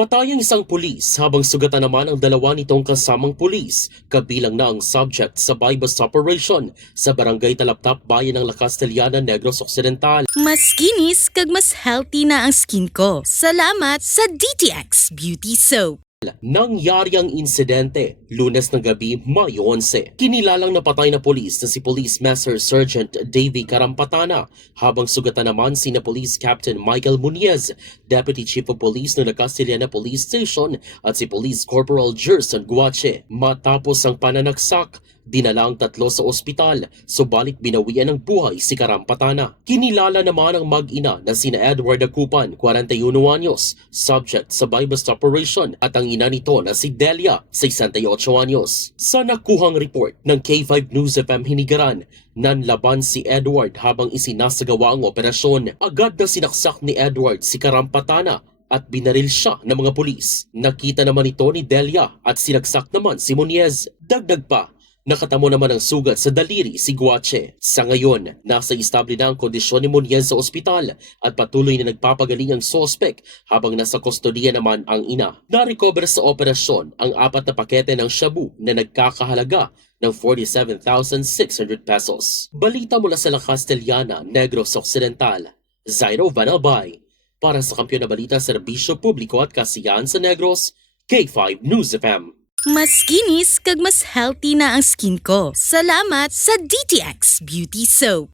Patay ang isang pulis habang sugatan naman ang dalawa nitong kasamang pulis, kabilang na ang subject sa buy-bust operation sa Barangay Talaptap, Bayan ng La Castellana, Negros Occidental. Mas kinis kag mas healthy na ang skin ko. Salamat sa DTX Beauty Soap. Nangyari ang insidente, Lunes ng gabi, Mayo 11. Kinilalang napatay na pulis na si Police Master Sergeant Davy Karampatana, habang sugatan naman sina Police Captain Michael Muniez, Deputy Chief of Police ng La Castellana Police Station at si Police Corporal Gerson Guache. Matapos ang pananaksak, dinala ang tatlo sa ospital, subalit binawian ng buhay si Karampatana. Kinilala naman ang mag-ina na sina Edward Acupan, 41 anyos, subject sa buy-bust operation, at ang ina nito na si Delia, 68 anyos. Sa nakuhang report ng K5 News FM Hinigaran, nanlaban si Edward habang isinasagawa ang operasyon. Agad na sinaksak ni Edward si Karampatana at binaril siya ng mga pulis. Nakita naman ito ni Delia at sinaksak naman si Muniez. Dagdag pa, nakatamo naman ang sugat sa daliri si Guache. Sa ngayon, nasa estable na ang kondisyon ni Muniez sa ospital at patuloy na nagpapagaling ang sospek habang nasa kustodiya naman ang ina. Narecover sa operasyon ang 4 na pakete ng shabu na nagkakahalaga ng 47,600 pesos. Balita mula sa La Castellana, Negros Occidental, Zairo Vanalbay. Para sa Kampiyon na Balita, Serbisyo Publiko at Kasiyahan sa Negros, K5 News FM. Mas kinis kag mas healthy na ang skin ko. Salamat sa DTX Beauty Soap.